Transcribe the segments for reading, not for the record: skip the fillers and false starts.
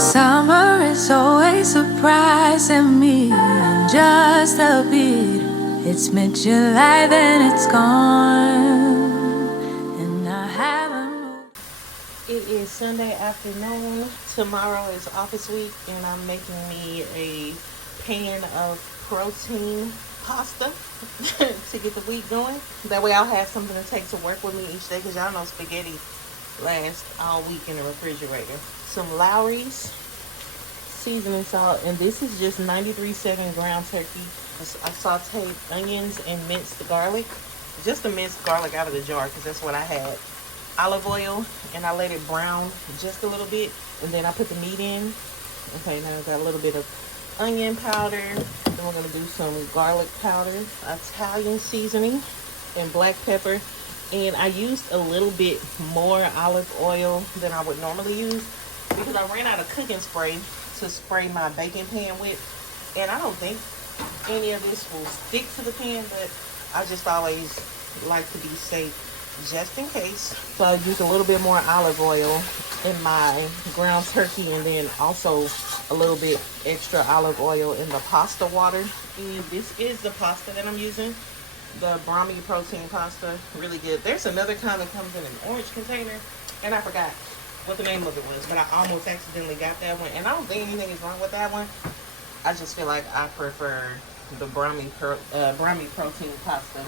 Summer is always surprising me in just a bit. It's mid-July, then it's gone, and I haven't moved. It is Sunday afternoon. Tomorrow is office week, and I'm making me a pan of protein pasta to get the week going. That way I'll have something to take to work with me each day, because y'all know spaghetti lasts all week in the refrigerator. Some Lowry's seasoning salt, and this is just 93.7 ground turkey. I sauteed onions and minced garlic, just the minced garlic out of the jar because that's what I had. Olive oil, and I let it brown just a little bit, and then I put the meat in. Okay, now I've got a little bit of onion powder. Then we're gonna do some garlic powder, Italian seasoning, and black pepper. And I used a little bit more olive oil than I would normally use because I ran out of cooking spray to spray my baking pan with, and I don't think any of this will stick to the pan, but I just always like to be safe just in case. So I use a little bit more olive oil in my ground turkey, and then also a little bit extra olive oil in the pasta water. And this is the pasta that I'm using, the Brahmi protein pasta. Really good. There's another kind that comes in an orange container, and I forgot what the name of it was, but I almost accidentally got that one, and I don't think anything is wrong with that one. I just feel like I prefer the Brahmi protein pasta.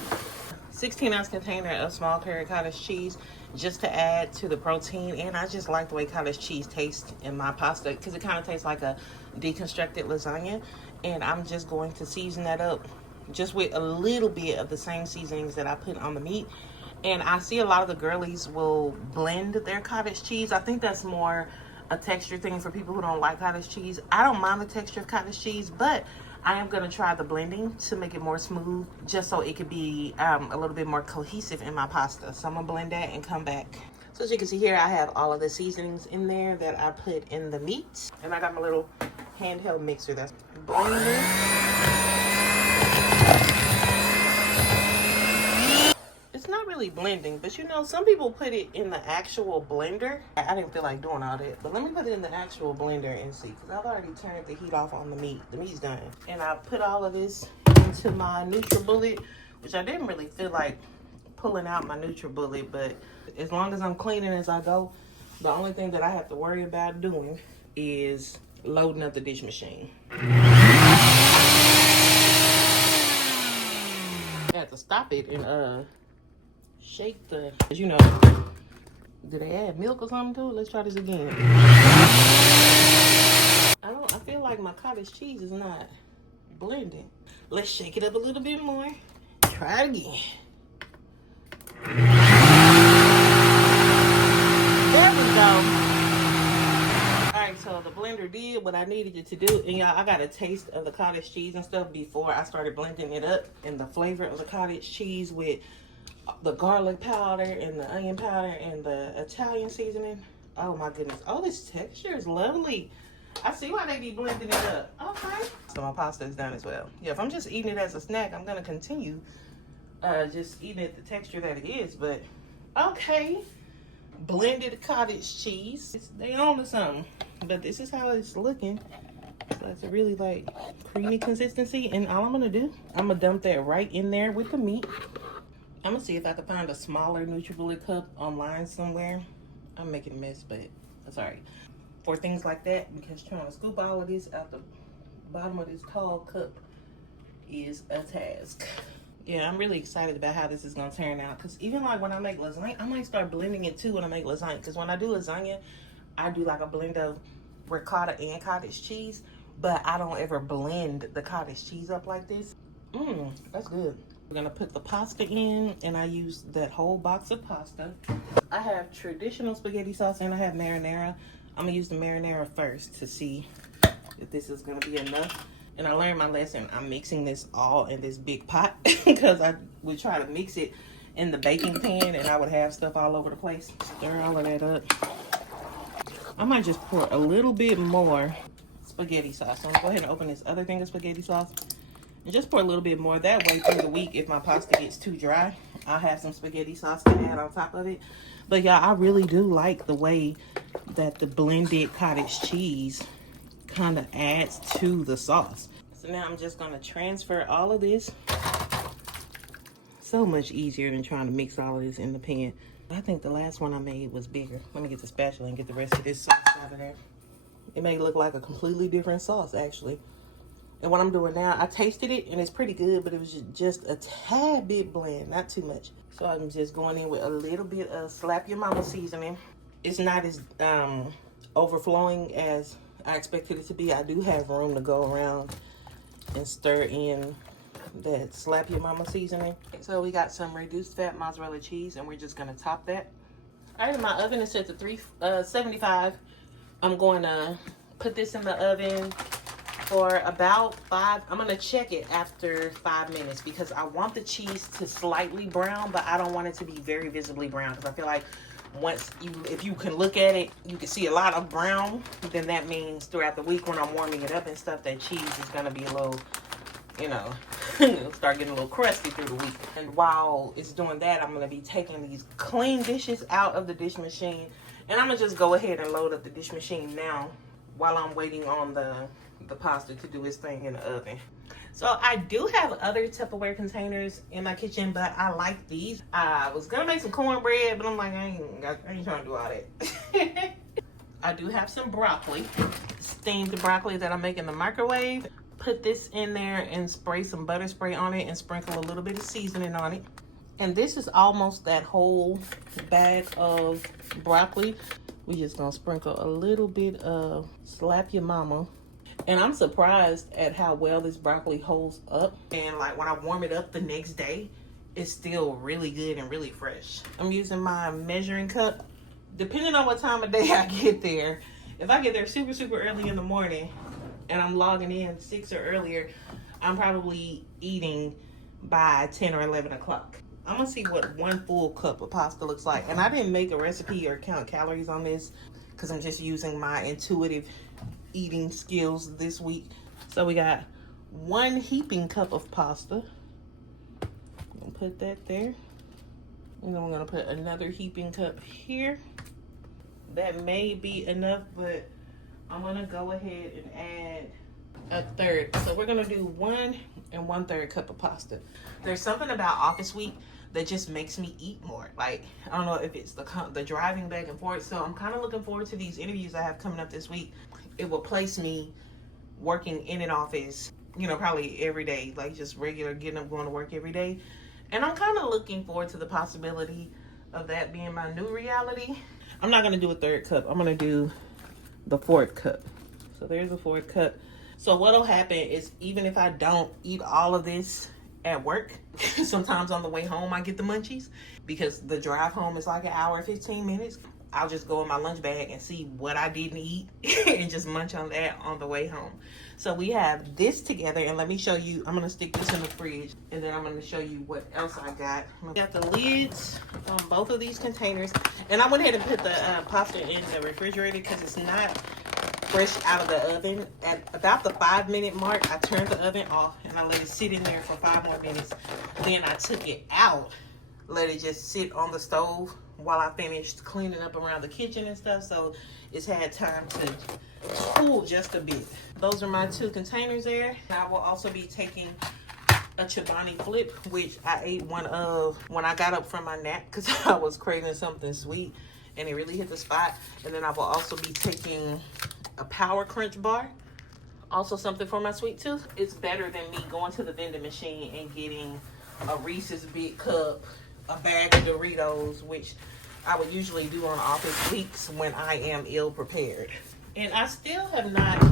16-ounce container of small curry cottage cheese, just to add to the protein. And I just like the way cottage cheese tastes in my pasta because it kind of tastes like a deconstructed lasagna. And I'm just going to season that up just with a little bit of the same seasonings that I put on the meat. And I see a lot of the girlies will blend their cottage cheese. I think that's more a texture thing for people who don't like cottage cheese. I don't mind the texture of cottage cheese, but I am going to try the blending to make it more smooth, just so it could be a little bit more cohesive in my pasta. So I'm going to blend that and come back. So as you can see here, I have all of the seasonings in there that I put in the meat. And I got my little handheld mixer that's blending. It's not really blending, but you know, some people put it in the actual blender. I didn't feel like doing all that, but let me put it in the actual blender and see, because I've already turned the heat off on the meat. The meat's done. And I put all of this into my NutriBullet, which I didn't really feel like pulling out my NutriBullet, but as long as I'm cleaning as I go, the only thing that I have to worry about doing is loading up the dish machine. I had to stop it and shake the, you know, do they add milk or something to it? Let's try this again. I feel like my cottage cheese is not blending. Let's shake it up a little bit more. Try it again. There we go. Alright, so the blender did what I needed it to do. And y'all, I got a taste of the cottage cheese and stuff before I started blending it up. And the flavor of the cottage cheese with the garlic powder and the onion powder and the Italian seasoning. Oh my goodness. Oh, this texture is lovely. I see why they be blending it up. Okay. So my pasta is done as well. Yeah, if I'm just eating it as a snack, I'm going to continue just eating it the texture that it is. But okay. Blended cottage cheese. They own to something. But this is how it's looking. So it's a really like creamy consistency. And all I'm going to do, I'm going to dump that right in there with the meat. I'm gonna see if I can find a smaller NutriBullet cup online somewhere. I'm making a mess, but that's all right. For things like that, because trying to scoop all of this out the bottom of this tall cup is a task. Yeah, I'm really excited about how this is gonna turn out. Because even like when I make lasagna, I might start blending it too when I make lasagna. Because when I do lasagna, I do like a blend of ricotta and cottage cheese. But I don't ever blend the cottage cheese up like this. That's good. We're gonna put the pasta in, and I use that whole box of pasta. I have traditional spaghetti sauce and I have marinara. I'm gonna use the marinara first to see if this is gonna be enough. And I learned my lesson. I'm mixing this all in this big pot because I would try to mix it in the baking pan and I would have stuff all over the place. Stir all of that up. I might just pour a little bit more spaghetti sauce. So I'm gonna go ahead and open this other thing of spaghetti sauce. And just pour a little bit more. That way through the week, if my pasta gets too dry, I'll have some spaghetti sauce to add on top of it. But y'all, I really do like the way that the blended cottage cheese kind of adds to the sauce. So now I'm just gonna transfer all of this. So much easier than trying to mix all of this in the pan. I think the last one I made was bigger. Let me get the spatula and get the rest of this sauce out of there. It may look like a completely different sauce, actually. And what I'm doing now, I tasted it and it's pretty good, but it was just a tad bit bland, not too much. So I'm just going in with a little bit of Slap Your Mama seasoning. It's not as overflowing as I expected it to be. I do have room to go around and stir in that Slap Your Mama seasoning. So we got some reduced fat mozzarella cheese, and we're just gonna top that. All right, my oven is set to 375. I'm going to put this in the oven for about 5. I'm gonna check it after 5 minutes because I want the cheese to slightly brown, but I don't want it to be very visibly brown because I feel like if you can look at it, you can see a lot of brown, then that means throughout the week when I'm warming it up and stuff, that cheese is gonna be a little, you know, it'll start getting a little crusty through the week. And while it's doing that, I'm gonna be taking these clean dishes out of the dish machine, and I'm gonna just go ahead and load up the dish machine now while I'm waiting on the pasta to do its thing in the oven. So I do have other Tupperware containers in my kitchen, but I like these. I was gonna make some cornbread, but I'm like, I ain't trying to do all that. I do have some broccoli, steamed broccoli that I make in the microwave. Put this in there and spray some butter spray on it and sprinkle a little bit of seasoning on it. And this is almost that whole bag of broccoli. We just gonna sprinkle a little bit of Slap Your Mama. And I'm surprised at how well this broccoli holds up. And like when I warm it up the next day, it's still really good and really fresh. I'm using my measuring cup. Depending on what time of day I get there, if I get there super, super early in the morning and I'm logging in 6 or earlier, I'm probably eating by 10 or 11 o'clock. I'm gonna see what 1 full cup of pasta looks like. And I didn't make a recipe or count calories on this because I'm just using my intuitive eating skills this week. So we got 1 heaping cup of pasta. I'm gonna put that there. And then we're gonna put another heaping cup here. That may be enough, but I'm gonna go ahead and add a third. So we're gonna do 1 1/3 cup of pasta. There's something about office week that just makes me eat more. Like, I don't know if it's the driving back and forth. So I'm kind of looking forward to these interviews I have coming up this week. It will place me working in an office, you know, probably every day, like just regular getting up, going to work every day. And I'm kind of looking forward to the possibility of that being my new reality. I'm not going to do a 1/3 cup. I'm going to do the 4th cup. So there's a 4th cup. So what'll happen is even if I don't eat all of this at work, sometimes on the way home I get the munchies because the drive home is like 1 hour and 15 minutes. I'll just go in my lunch bag and see what I didn't eat and just munch on that on the way home. So we have this together, and let me show you. I'm going to stick this in the fridge, and then I'm going to show you what else I got. I got the lids on both of these containers, and I went ahead and put the pasta in the refrigerator because it's not fresh out of the oven. At about the 5-minute mark, I turned the oven off, and I let it sit in there for 5 more minutes. Then I took it out, let it just sit on the stove while I finished cleaning up around the kitchen and stuff, so it's had time to cool just a bit. Those are my 2 containers there. I will also be taking a Chobani Flip, which I ate one of when I got up from my nap because I was craving something sweet and it really hit the spot. And then I will also be taking a Power Crunch bar, also something for my sweet tooth. It's better than me going to the vending machine and getting a Reese's Big Cup, a bag of Doritos, which I would usually do on office weeks when I am ill prepared. And I still have not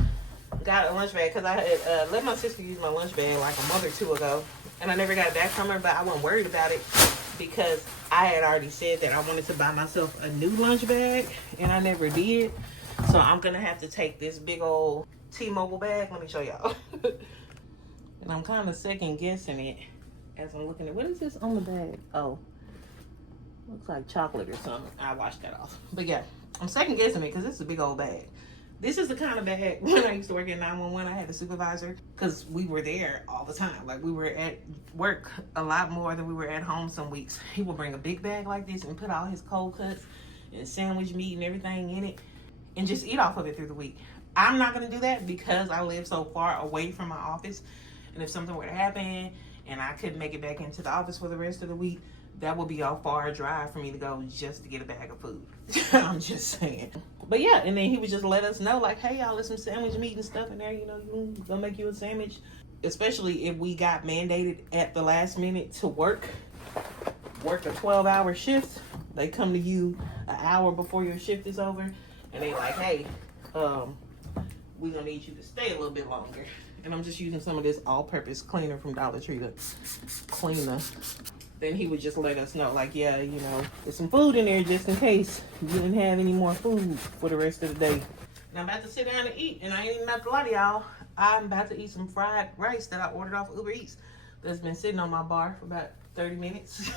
got a lunch bag because I had let my sister use my lunch bag like a month or 2 ago, and I never got it back from her, but I wasn't worried about it because I had already said that I wanted to buy myself a new lunch bag, and I never did. So I'm gonna have to take this big old T-Mobile bag. Let me show y'all. And I'm kind of second guessing it as I'm looking at, what is this on the bag? Oh, looks like chocolate or something. I washed that off. But yeah, I'm second guessing it because this is a big old bag. This is the kind of bag when I used to work at 911, I had a supervisor because we were there all the time. Like, we were at work a lot more than we were at home some weeks. He would bring a big bag like this and put all his cold cuts and sandwich meat and everything in it. and just eat off of it through the week. I'm not going to do that because I live so far away from my office. And if something were to happen and I couldn't make it back into the office for the rest of the week, that would be a far drive for me to go just to get a bag of food. I'm just saying. But yeah, and then he would just let us know, like, hey, y'all, there's some sandwich meat and stuff in there. You know, you gonna make you a sandwich. Especially if we got mandated at the last minute to work a 12-hour shift. They come to you an hour before your shift is over, and they like, hey, we're gonna need you to stay a little bit longer. And I'm just using some of this all-purpose cleaner from Dollar Tree to clean the. Then he would just let us know, like, yeah, you know, there's some food in there just in case you didn't have any more food for the rest of the day. And I'm about to sit down and eat, and I ain't even about to lie to y'all. I'm about to eat some fried rice that I ordered off Uber Eats that's been sitting on my bar for about 30 minutes,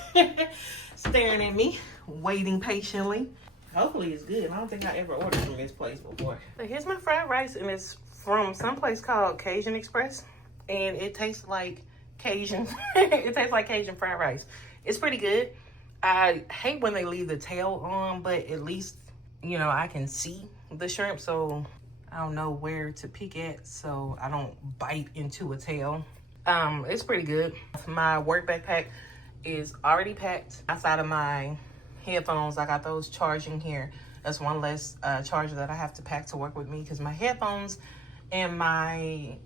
staring at me, waiting patiently. Hopefully it's good. I don't think I ever ordered from this place before. So here's my fried rice, and it's from some place called Cajun Express, and it tastes like Cajun. It tastes like Cajun fried rice. It's pretty good. I hate when they leave the tail on, but at least, you know, I can see the shrimp, so I don't know where to pick at, so I don't bite into a tail. It's pretty good. My work backpack is already packed. Outside of my headphones, I got those charging here. That's one less charger that I have to pack to work with me, because my headphones and my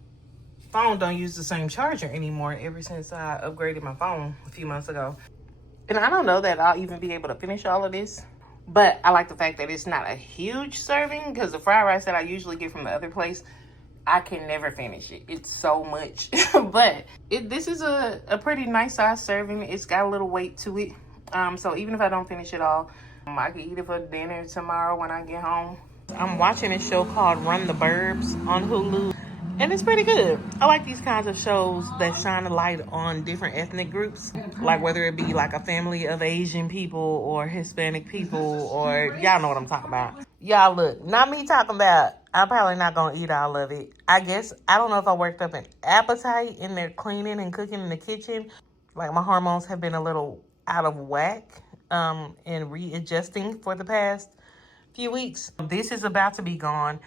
phone don't use the same charger anymore ever since I upgraded my phone a few months ago. And I don't know that I'll even be able to finish all of this, but I like the fact that it's not a huge serving, because the fried rice that I usually get from the other place, I can never finish it. It's so much. But this is a pretty nice size serving. It's got a little weight to it. So even if I don't finish it all, I can eat it for dinner tomorrow when I get home. I'm watching a show called Run the Burbs on Hulu, and it's pretty good. I like these kinds of shows that shine a light on different ethnic groups, like whether it be like a family of Asian people or Hispanic people, or y'all know what I'm talking about. Y'all look, not me talking about, I'm probably not gonna eat all of it. I guess, I don't know if I worked up an appetite in there cleaning and cooking in the kitchen. Like, my hormones have been a little out of whack and readjusting for the past few weeks. This is about to be gone,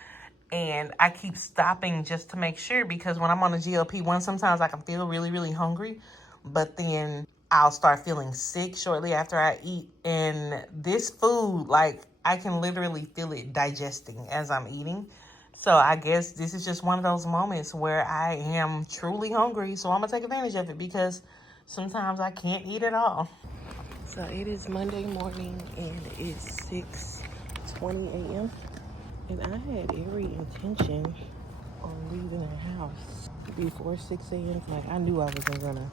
and I keep stopping just to make sure, because when I'm on a GLP-1, sometimes I can feel really, really hungry, but then I'll start feeling sick shortly after I eat. And this food, like, I can literally feel it digesting as I'm eating. So I guess this is just one of those moments where I am truly hungry, so I'm gonna take advantage of it, because sometimes I can't eat at all. So it is Monday morning, and it's 6:20 a.m. And I had every intention on leaving the house before 6 a.m. Like, I knew I wasn't gonna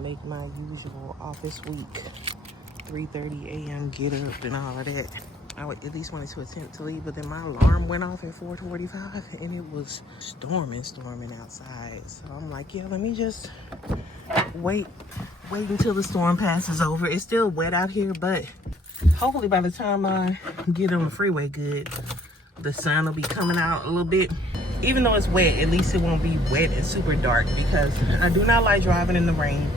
make my usual office week 3:30 a.m. get up and all of that. I would at least wanted to attempt to leave, but then my alarm went off at 4:45, and it was storming outside. So I'm like, yeah, let me just wait until the storm passes over. It's still wet out here, but hopefully by the time I get on the freeway good, the sun will be coming out a little bit. Even though it's wet, at least it won't be wet and super dark, because I do not like driving in the rain.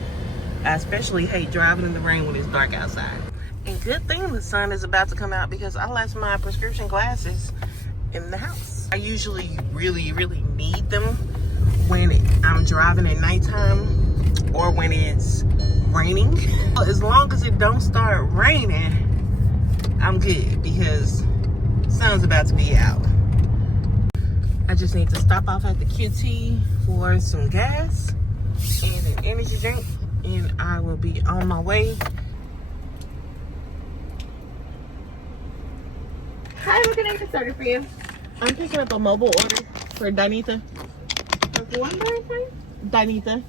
I especially hate driving in the rain when it's dark outside. And good thing the sun is about to come out, because I left my prescription glasses in the house. I usually really, really need them when I'm driving at nighttime or when it's raining. As long as it don't start raining, I'm good, because the sun's about to be out. I just need to stop off at the QT for some gas and an energy drink, and I will be on my way. Hi, what can I get started for you? I'm picking up a mobile order for Danita. For one more time? Danita.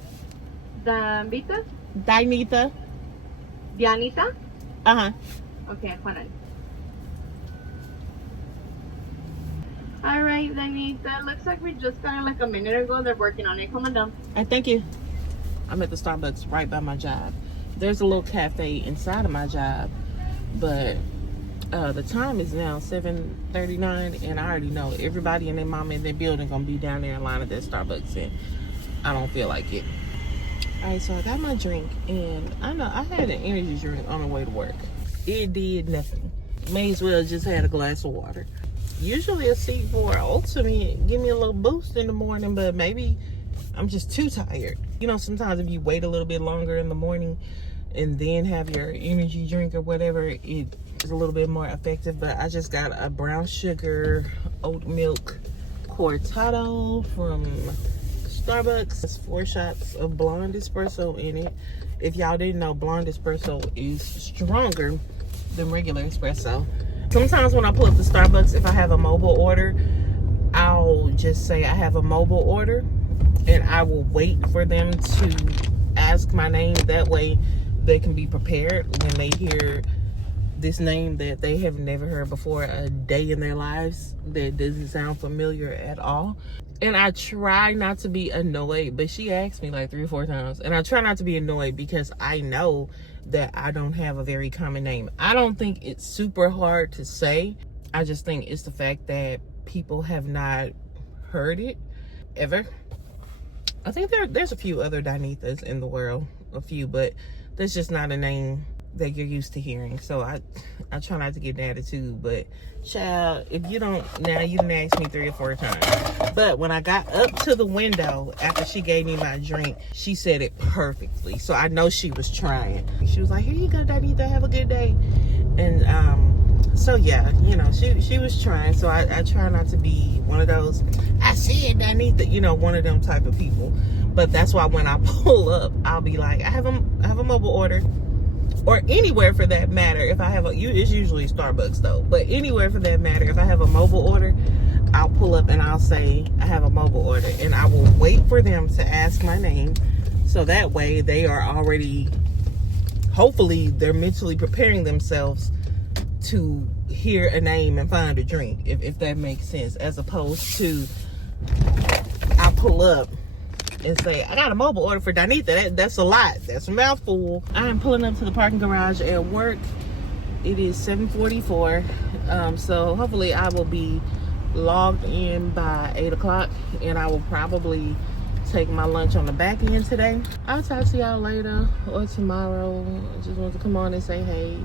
Danita? Danita. Dianita? Uh-huh. Okay, Juanan. Alright, Danita. Looks like we just got it like a minute ago. They're working on it. Come on down. All right, thank you. I'm at the Starbucks right by my job. There's a little cafe inside of my job, but the time is now 7:39, and I already know everybody and their mama in their building gonna be down there in line at that Starbucks, and I don't feel like it. All right, so I got my drink, and I know I had an energy drink on the way to work. It did nothing. May as well just had a glass of water. Usually a C4 Ultimate give me a little boost in the morning, but maybe I'm just too tired. You know, sometimes if you wait a little bit longer in the morning and then have your energy drink or whatever, it is a little bit more effective. But I just got a brown sugar oat milk cortado from Starbucks. It's 4 shots of blonde espresso in it. If y'all didn't know, blonde espresso is stronger than regular espresso. Sometimes when I pull up to Starbucks, if I have a mobile order, I'll just say I have a mobile order, and I will wait for them to ask my name. That way they can be prepared when they hear this name that they have never heard before a day in their lives that doesn't sound familiar at all. And I try not to be annoyed, but she asked me like 3 or 4 times, and I try not to be annoyed because I know that I don't have a very common name. I don't think it's super hard to say. I just think it's the fact that people have not heard it ever. I think there's a few other Danithas in the world, a few, but that's just not a name that you're used to hearing. So I try not to get an attitude, but child, if you don't, now you done asked me 3 or 4 times. But when I got up to the window after she gave me my drink, she said it perfectly. So I know she was trying. She was like, "Here you go, Danitha, have a good day." And so yeah, you know, she was trying. So I try not to be one of those, "I said Danitha," you know, one of them type of people. But that's why when I pull up, I'll be like, I have a mobile order. Or anywhere for that matter, if I have it's usually Starbucks though, but anywhere for that matter, if I have a mobile order, I'll pull up and I'll say I have a mobile order, and I will wait for them to ask my name, so that way they are already, hopefully they're mentally preparing themselves to hear a name and find a drink, if that makes sense, as opposed to I pull up and say, "I got a mobile order for Danitha." That's a lot. That's a mouthful. I am pulling up to the parking garage at work. It is 7:44. So hopefully I will be logged in by 8 o'clock, and I will probably take my lunch on the back end today. I'll talk to y'all later or tomorrow. I just want to come on and say hey.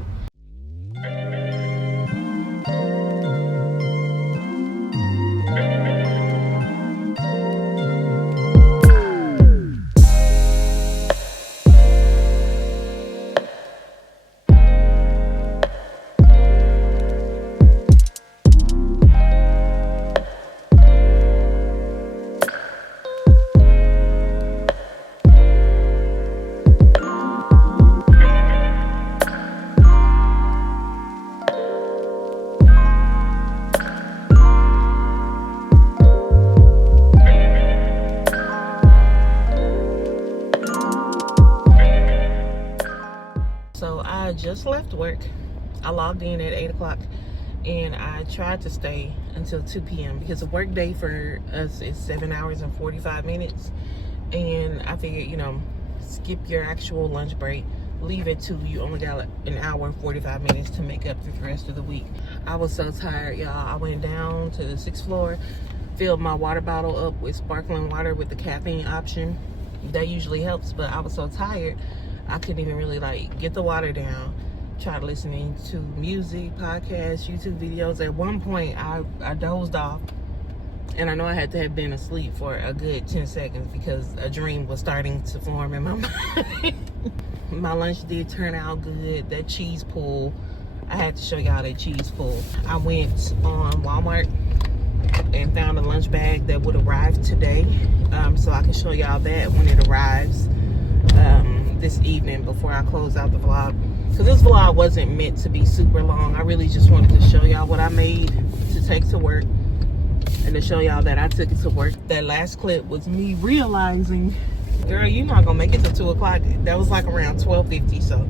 I just left work. I logged in at 8 o'clock, and I tried to stay until 2 p.m. because the work day for us is 7 hours and 45 minutes. And I figured, you know, skip your actual lunch break, leave at 2. You only got an hour and 45 minutes to make up for the rest of the week. I was so tired, y'all. I went down to the 6th floor, filled my water bottle up with sparkling water with the caffeine option. That usually helps, but I was so tired I couldn't even really like get the water down. Tried listening to music, podcasts, YouTube videos. At one point I dozed off, and I know I had to have been asleep for a good 10 seconds because a dream was starting to form in my mind. My lunch did turn out good. That cheese pull, I had to show y'all that cheese pull. I went on Walmart and found a lunch bag that would arrive today, so I can show y'all that when it arrives this evening before I close out the vlog, because this vlog wasn't meant to be super long. I really just wanted to show y'all what I made to take to work, and to show y'all that I took it to work. That last clip was me realizing, girl, you're not gonna make it to 2 o'clock. That was like around 12:50, so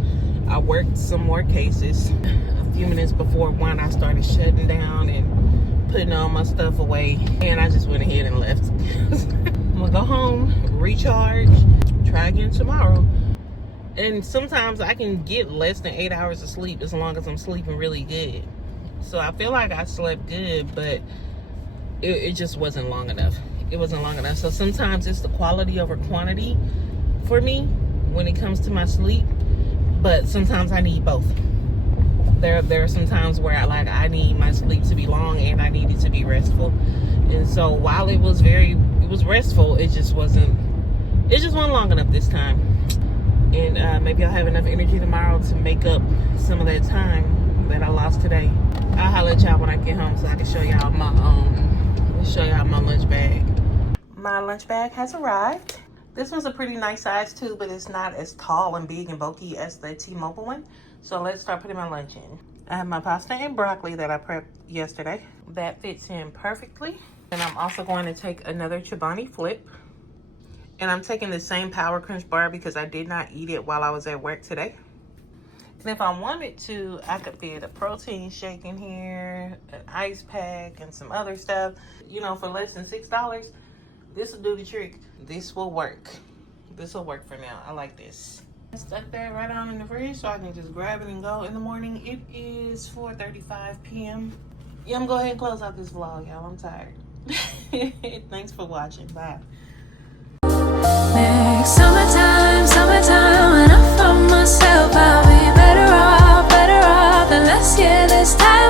I worked some more cases. A few minutes before 1, I started shutting down and putting all my stuff away, and I just went ahead and left. I'm gonna go home, recharge, try again tomorrow. And sometimes I can get less than 8 hours of sleep as long as I'm sleeping really good. So I feel like I slept good, but it just wasn't long enough. It wasn't long enough. So sometimes it's the quality over quantity for me when it comes to my sleep, but sometimes I need both. There are some times where I need my sleep to be long and I need it to be restful. And so while it was restful, it just wasn't long enough this time. And maybe I'll have enough energy tomorrow to make up some of that time that I lost today. I'll holler at y'all when I get home so I can show y'all my lunch bag. My lunch bag has arrived. This one's a pretty nice size too, but it's not as tall and big and bulky as the T-Mobile one. So let's start putting my lunch in. I have my pasta and broccoli that I prepped yesterday. That fits in perfectly. And I'm also going to take another Chobani Flip. And I'm taking the same Power Crunch bar because I did not eat it while I was at work today. And if I wanted to, I could fit a protein shake in here, an ice pack, and some other stuff. You know, for less than $6, this will do the trick. This will work. This will work for now. I like this. I stuck that right on in the fridge so I can just grab it and go in the morning. It is 4:35 p.m. Yeah, I'm going to go ahead and close out this vlog, y'all. I'm tired. Thanks for watching. Bye. Next summertime, when I find myself, I'll be better off than last year this time.